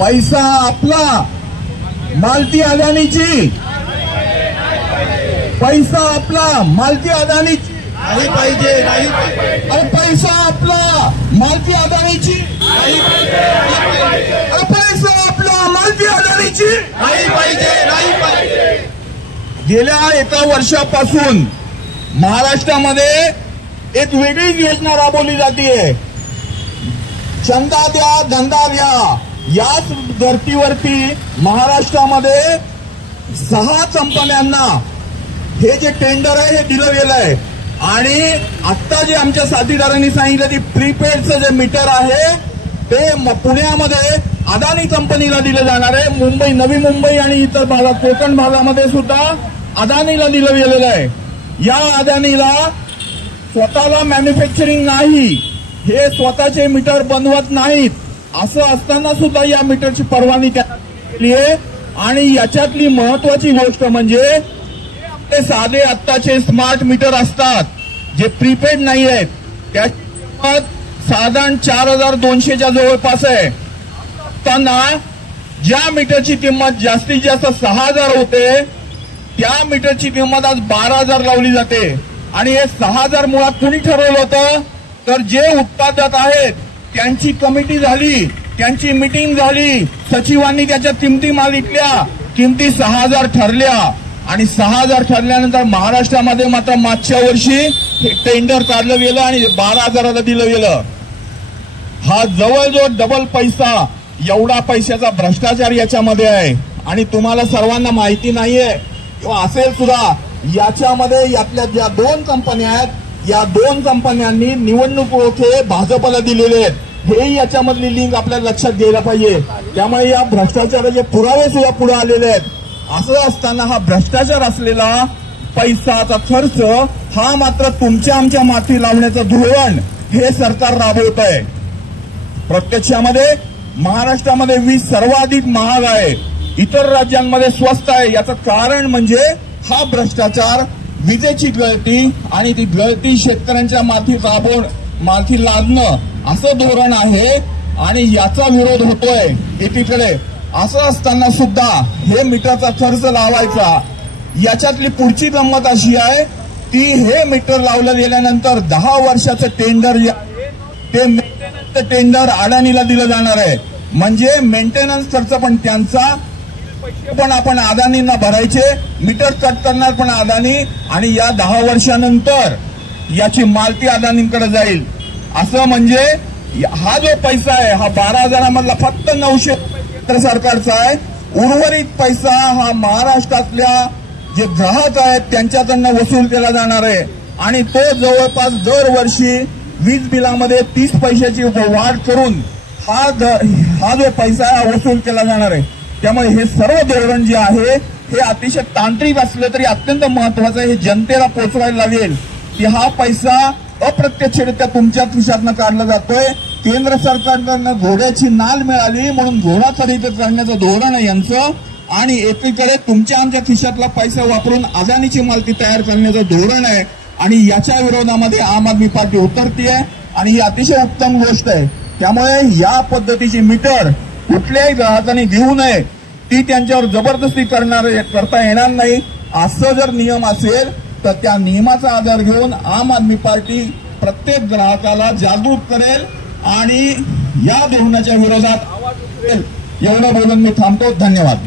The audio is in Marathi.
पैसा आपला, मालकी अदानीची. पैसा आपला, मालकी अदानीची नाही पाहिजे, नाही. अरे पैसा आपला, मालकी अदानीची नाही पाहिजे, अरे पैसा आपला, मालकी अदानीची नाही पाहिजे, नाही पाहिजे. गेल्या एका वर्षापासून महाराष्ट्रामध्ये एक वेगळीच योजना राबवली जाते. चंदा द्या, धंदा द्या. याच धर्तीवरती महाराष्ट्रामध्ये 6 कंपन्यांना हे जे टेंडर आहे हे दिलं गेलं आहे. आणि आता जे आमच्या साथीदारांनी सांगितलं की प्रीपेडचं जे मीटर आहे ते पुण्यामध्ये अदानी कंपनीला दिलं जाणार आहे. मुंबई, नवी मुंबई आणि इतर भागात, कोकण भागामध्ये सुद्धा अदानीला दिलं गेलेलं आहे. या अदानीला स्वतःला मॅन्युफॅक्चरिंग नाही, हे स्वतःचे मीटर बनवत नाहीत. असं असताना सुद्धा या मीटरची परवानगी त्यांना दिली आहे. आणि याच्यातली महत्वाची गोष्ट म्हणजे आपले साधे आत्ताचे स्मार्ट मीटर असतात जे प्रीपेड नाही आहेत, त्याची किंमत साधारण 4200च्या जवळपास आहे. असताना ज्या मीटरची किंमत जास्तीत जास्त 6000 होते त्या मीटरची किंमत आज 12000 लावली जाते. आणि हे 6000 मुळात कुणी ठरवलं होतं तर जे उत्पादक आहेत त्यांची कमिटी झाली, त्यांची मिटिंग झाली, सचिवांनी त्याच्या किमती मागितल्या, किमती 6000 ठरल्या. आणि 6000 ठरल्यानंतर महाराष्ट्रामध्ये मात्र मागच्या वर्षी टेंडर काढलं गेलं आणि 12000ला दिलं गेलं. हा जवळजवळ डबल पैसा, एवढा पैशाचा भ्रष्टाचार याच्यामध्ये आहे. आणि तुम्हाला सर्वांना माहिती नाहीये किंवा असेल सुद्धा, याच्यामध्ये यातल्या ज्या 2 कंपन्या आहेत या 2 कंपन्यांनी निवडणूक रोखे भाजपला दिलेले आहेत. हे याच्यामधली लिंक आपल्याला लक्षात घ्यायला पाहिजे. त्यामुळे या भ्रष्टाचाराचे पुरावे सुद्धा पुढे आलेले आहेत. असं असताना हा भ्रष्टाचार असलेला पैसाचा खर्च हा मात्र तुमच्या आमच्या माथी लावण्याचं धोरण हे सरकार राबवत आहे. प्रत्यक्षामध्ये महाराष्ट्रामध्ये वीज सर्वाधिक महाग आहे, इतर राज्यांमध्ये स्वस्त आहे. याचं कारण म्हणजे हा भ्रष्टाचार, विजेची गळती आणि ती गळती शेतकऱ्यांच्या माथी लादणं असं धोरण आहे. आणि याचा विरोध होतोय एकीकडे. असं असताना सुद्धा हे मीटरचा खर्च लावायचा. याच्यातली पुढची गंमत अशी आहे ती हे मीटर लावलं गेल्यानंतर 10 वर्षाचं टेंडर ते मेंटेनन्सचं टेंडर अदानीला दिलं जाणार आहे. म्हणजे मेंटेनन्स खर्च पण त्यांचा, पण आपण अदानींना भरायचे, मीटर कट करणार पण अदानी. आणि या 10 वर्षानंतर याची मालकी अदानींकडे जाईल. असं म्हणजे हा जो पैसा आहे हा 12000 मधला फक्त 900 केंद्र सरकारचा आहे. उर्वरित पैसा हा महाराष्ट्रातल्या जे ग्राहक आहेत त्यांच्याकडनं वसूल केला जाणार आहे. आणि तो जवळपास दरवर्षी वीज बिलामध्ये 30 पैशाची वाढ करून हा जो पैसा वसूल केला जाणार आहे. त्यामुळे हे सर्व धोरण जे आहे हे अतिशय तांत्रिक असलं तरी अत्यंत महत्वाचं आहे. हे जनतेला पोचवायला लागेल की हा पैसा अप्रत्यक्षरित्या तुमच्या खिशातनं काढला जातोय. केंद्र सरकारकडनं घोड्याची नाल मिळाली म्हणून घोडा खरेदी करण्याचं धोरण आहे यांचं. आणि एकीकडे तुमच्या आमच्या खिशातला पैसा वापरून अदानीची मालकी तयार करण्याचं धोरण आहे. आणि याच्या विरोधामध्ये आम आदमी पार्टी उतरतीये आणि ही अतिशय उत्तम गोष्ट आहे. त्यामुळे या पद्धतीची मीटर कुठल्याही ग्राहकांनी घेऊ नये, ती त्यांच्यावर जबरदस्ती करता येणार नाही. असं जर नियम असेल तर त्या नियमाचा आधार घेऊन आम आदमी पार्टी प्रत्येक ग्राहकाला जागरूक करेल आणि या धोरणाच्या विरोधात आवाज उठवेल. एवढं बोलून मी थांबतो. धन्यवाद.